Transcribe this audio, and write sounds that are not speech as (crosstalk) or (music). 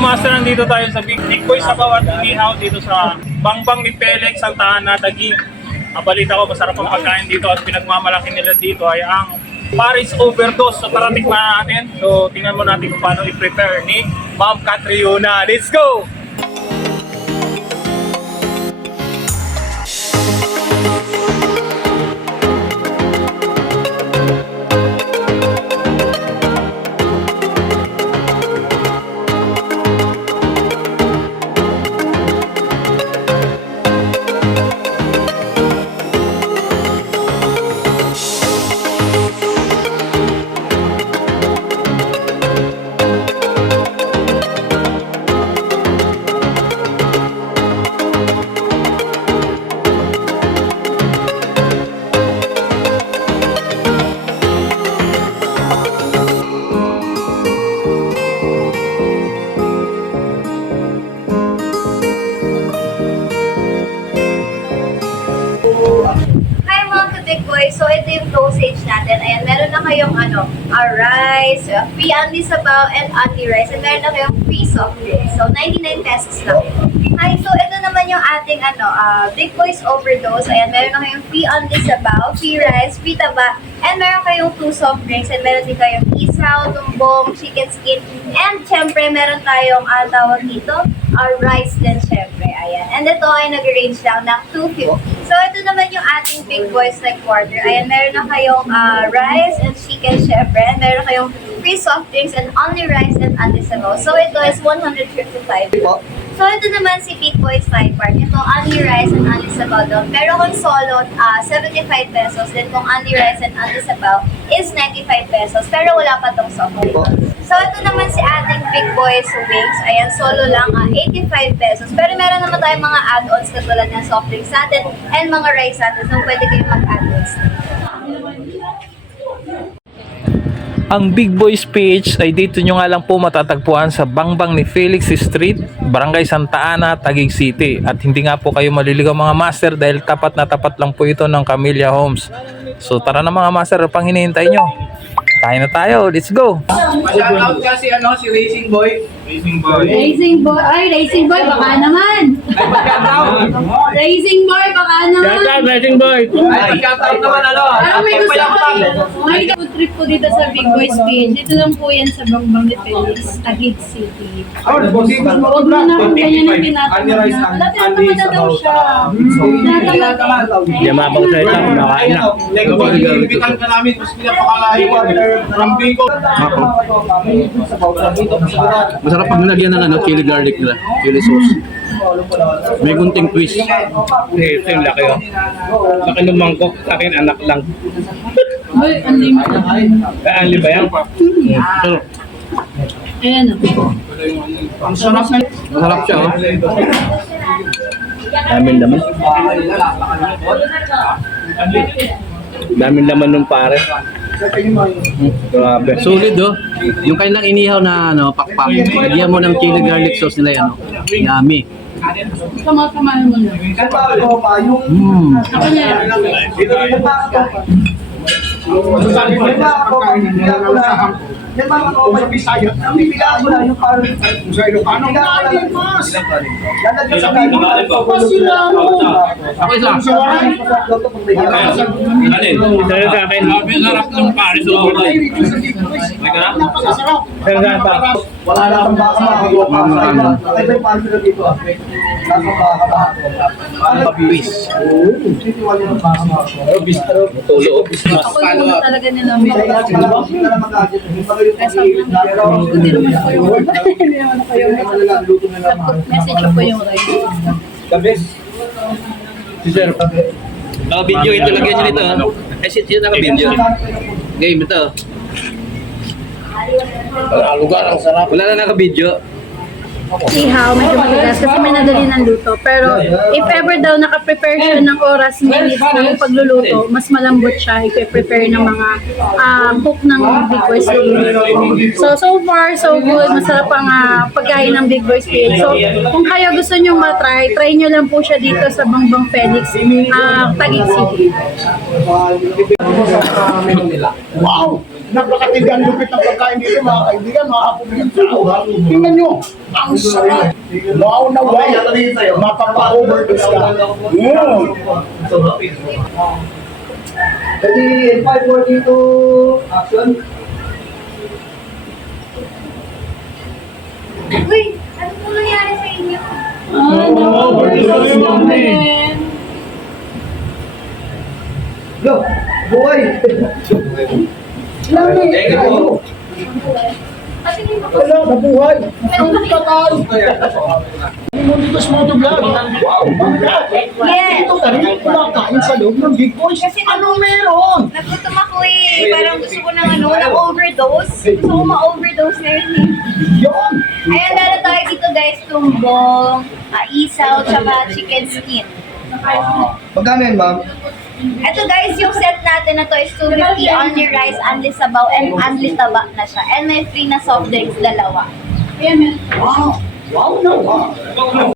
master, nandito tayo sa Big Big Boy sa bawat inihaw dito sa Bangbang ni Pelix, Santa Ana, Taguig. Ang balita ko, masarap ang pagkain dito at pinagmamalaki nila dito ay ang Paris Overdose. So tara tikman natin. So tingnan mo natin kung paano i-prepare ni Ma'am Catriona. Let's go! So ito yung dosage natin. Ayan, meron na kayong ano, uh, rice, free only sabaw, and only rice. And meron na kayong free soft drinks. So 99 pesos lang. Hi, so ito naman yung ating ano, uh, Big Boys Overdose. Ayan, meron na kayong free only sabaw, free rice, free taba, and meron kayong two soft drinks. And meron din kayong isaw, tumbong, chicken skin, and syempre meron tayong uh, tawag dito, uh, rice din syempre. And ito ay nag-range lang ng 250. So, ito naman yung ating Big Boys like quarter. Ayan, meron na kayong ah, rice and chicken syempre. Meron kayong free soft drinks and only rice and sabaw. So, ito is 155. So, ito naman si Big Boys like part. Ito, only rice and only sabaw daw. Pero kung solo, ah, 75 pesos. Then kung only rice and only sabaw is 95 pesos. Pero wala pa tong soft drinks. So, ito naman si ating Big Boys Wings. Ayan, solo lang, ah, 85 pesos. Pero meron naman tayong mga add-ons katulad ng soft drinks natin and mga rice natin. So, pwede kayong mag-add-ons. Ang Big Boys PH ay dito nyo nga lang po matatagpuan sa Bangbang ni Felix Street, Barangay Santa Ana, Taguig City. At hindi nga po kayo maliligaw mga master dahil tapat na tapat lang po ito ng Camellia Homes. So tara na mga master, pang hinihintay nyo. Kain na tayo, let's go! Shoutout kasi ano, si Racing Boy. Racing boy. Racing boy, ay racing boy, baka naman. Ay, pag-shoutout. (laughs) Racing boy, baka naman. Racing boy! Ay, pag-shoutout naman ano. Parang may gusto ko. Pagpapalakpak. May food trip po dito sa Big Boy Speed. Dito lang po yan sa Bangbang de Felix, Taguig City. Huwag mo na kung ganyan ang tinatamad na. Wala tinatamad na daw siya. Tinatamad eh. Yamabang sa ito, kumakain na. Nag-ibitan ka namin, tapos pinapakalain ko. Rambing ko. Masarap pag nilagyan ng ano, chili garlic nila, chili sauce. May gunting twist. Ito yung laki oh. Laki ng mangkok, sa akin anak lang. Boy, unlimited. Kaya ang ba yan? Sarap. Ayan o. Ang sarap na. Masarap siya, oh. Daming laman. Daming laman nung pare. Grabe. Solid, oh. Yung kailang inihaw na ano, pakpak. Lagyan mo ng chili garlic sauce nila yan, oh. Yummy. Sama-samahan mo na. Mmm. Ako na yan. Usahan. Yan mga may bisaya. Bibigaan mo na yung parang sa Ilocano. Galing mas. Lalagyan sa kanin. Pasila mo. Ako isa. Alin? Sa'yo sa akin. Sarap ng Paris overload. Napakasarap. Sa'yo sa akin. Wala na akong baka pa. Nakay ba yung paano sila dito ah? Nasa baka ba? Papis. Titiwan nyo ng baka makagawa. Tulo. Ako yung una talaga nila may Hindi na lang mag-adjust. Hindi pa kayo Kasi hindi naman ako yung hindi naman ako yung Luto na lang. message ko yung rice. The best. Si Sir. Naka-video ito, lagyan nyo nito. oh. Eh, si Sir naka-video. Game ito. Lugar ang sarap. Wala na naka-video. Ihaw, medyo matigas kasi may nadali ng luto. Pero if ever daw naka-prepare siya ng oras minutes ng pagluluto, mas malambot siya if prepare ng mga ah, cook ng Big Boys. So, so far, so good. Masarap ang ah, pagkain ng Big Boys PH. So, kung kaya gusto nyo matry, try nyo lang po siya dito sa Bangbang Felix, ah, Taguig City. Wow! Napakatindi ang lupit ng pagkain dito mga kaibigan, mga kapatid tao. Tingnan nyo, ang sarap. Wow na wow. Mapapa-overdose ka. Mm. Jadi, 5, 4, 3, 2, action. Uy, ano po nangyari sa inyo? Ah, overdose namin. Go, buhay. (laughs) Lami, Thank you po. Wala, nabuhay. Ang kakal. Hindi mo dito sa motovlog. Wow, mga Yes. Ito ka rin kumakain sa loob ng Big Boys. Kasi Ano meron? Nagutom ako eh. Parang gusto ko ng ano, ng overdose. Gusto ko ma-overdose na yun eh. Yun. Ayan, meron tayo dito guys, tumbong, uh, isaw, tsaka chicken skin. Magkano yun, ma'am? Ito guys, yung set natin na to is 250 only rice, only sabaw, and only taba na siya. And may free na soft drinks, dalawa. Wow. Wow na wow.